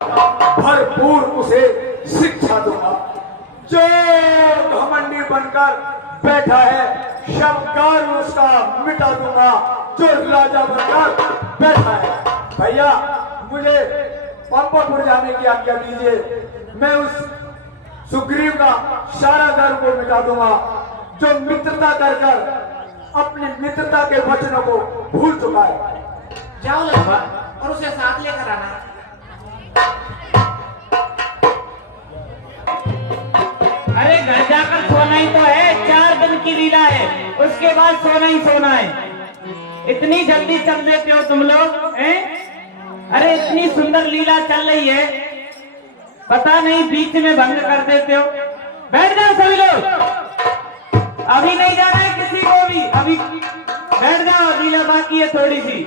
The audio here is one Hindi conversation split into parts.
भरपूर उसे शिक्षा दूंगा। जो घमंडी बनकर बैठा है शमकार उसका मिटा दूंगा। जो राजा बनकर बैठा है, भैया मुझे पंपापुर जाने की आज्ञा दीजिए। मैं उस सुग्रीव का सारा डर को मिटा दूंगा जो मित्रता कर कर अपनी मित्रता के वचनों को भूल चुका है। जाओ लगभग और उसे साथ लेकर आना। अरे घर जाकर सोना ही तो है, 4 दिन की लीला है, उसके बाद सोना ही सोना है। इतनी जल्दी चल देते हो तुम लोग हैं? अरे इतनी सुंदर लीला चल रही है, पता नहीं बीच में भंग कर देते हो। बैठ जाओ सभी लोग, अभी नहीं जाना है किसी को भी, अभी बैठ जाओ, लीला बाकी है थोड़ी सी।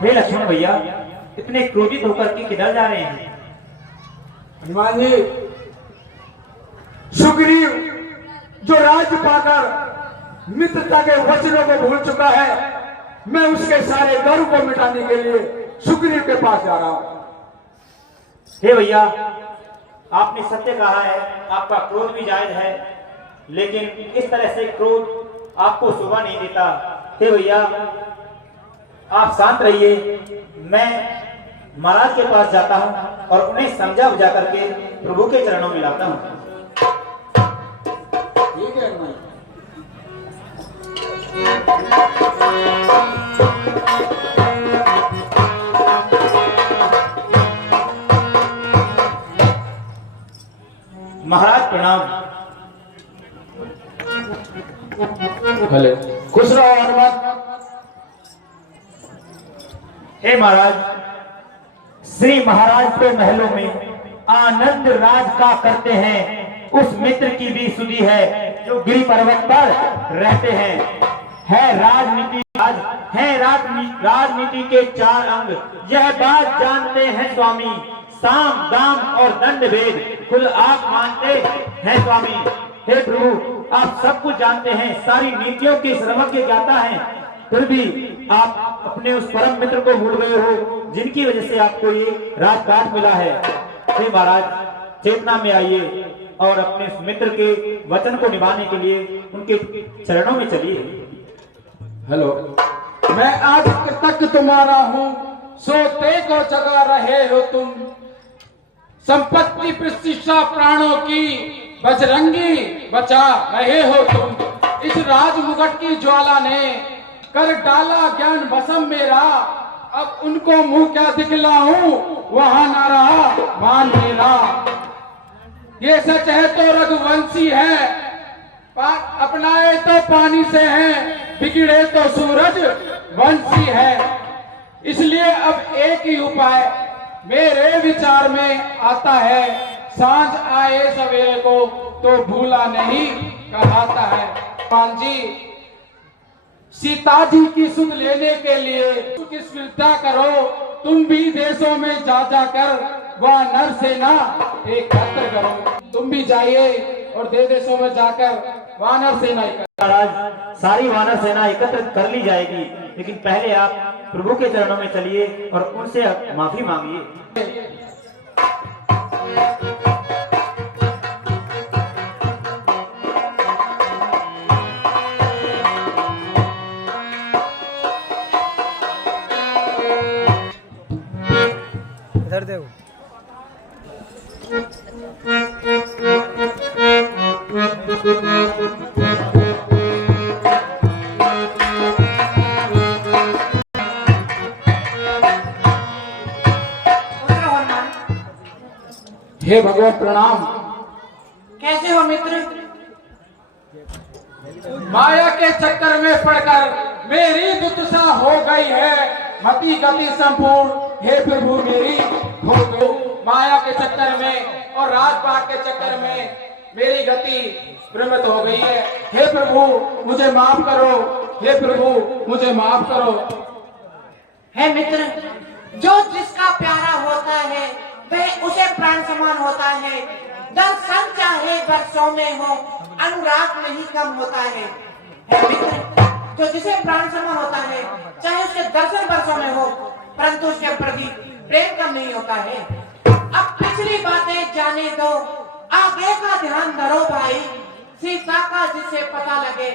हे लक्ष्मण भैया, इतने क्रोधित होकर के किधर जा रहे हैं? हनुमान जी, सुग्रीव जो राज्य पाकर मित्रता के वचनों को भूल चुका है, मैं उसके सारे गर्व को मिटाने के लिए सुग्रीव के पास जा रहा हूं। हे भैया, आपने सत्य कहा है, आपका क्रोध भी जायज है, लेकिन इस तरह से क्रोध आपको शोभा नहीं देता। हे भैया, आप शांत रहिए, मैं महाराज के पास जाता हूं और उन्हें समझा बुझा करके प्रभु के चरणों में लाता हूं। ठीक है महाराज प्रणाम। भले खुश रहो हनुमान। हे महाराज, श्री महाराज के महलों में आनंद राज का करते हैं, उस मित्र की भी सुधी है जो गिरि पर्वत पर रहते हैं। है राजनीति राजनीति के 4 अंग, यह बात जानते हैं स्वामी। साम दाम और दंड भेद खुद आप मानते हैं स्वामी। हे प्रभु, आप सब कुछ जानते हैं, सारी नीतियों के श्रमक के ज्ञाता हैं, फिर भी आप अपने उस परम मित्र को भूल गए हो जिनकी वजह से आपको ये राजपाट मिला है। हे महाराज, चेतना में आइए और अपने उस मित्र के वचन को निभाने के लिए उनके चरणों में चलिए। हेलो, मैं आज तक तुम्हारा हूँ, सोते को जगा रहे हो तुम। संपत्ति प्रतिष्ठा प्राणों की बजरंगी बचा रहे हो तुम। इस राजमुगट की ज्वाला ने कर डाला ज्ञान भस्म मेरा, अब उनको मुंह क्या दिखलाऊं, वहां ना रहा मान मेरा। ये सच है तो रघुवंशी है, अपनाए तो पानी से है, बिगड़े तो सूरज वंशी है। इसलिए अब एक ही उपाय मेरे विचार में आता है, सांझ आए सवेरे को तो भूला नहीं कहता है। पान जी, सीता जी की सुध लेने के लिए उसकी स्वीरता करो, तुम भी देशों में जा जाकर वह नर सेना एकत्र करो। तुम भी जाइए और देशों में जाकर वानर सेना महाराज, सारी वानर सेना एकत्र कर ली जाएगी, लेकिन पहले आप प्रभु के चरणों में चलिए और उनसे माफी मांगिए। इधर देखो। हे भगवान प्रणाम। कैसे हो मित्र? माया के चक्कर में पड़कर मेरी दुर्दशा हो गई है, मति गति संपूर्ण हे प्रभु मेरी खो गई माया के चक्कर में और राजपाट के चक्कर में मेरी गति भ्रमित हो गई है। हे प्रभु मुझे माफ करो, हे प्रभु मुझे माफ करो। है मित्र, जो जिसका प्यारा होता है वह उसे प्राण समान होता है। दर्शन चाहे वर्षों में हो, अनुराग नहीं कम होता है। मित्र, जो जिसे प्राण समान होता है चाहे उसके दर्शन वर्षों में हो, परंतु उसके प्रति प्रेम कम नहीं होता है। अब पिछली बातें जाने दो, आगे का ध्यान धरो भाई। सीता का जिसे पता लगे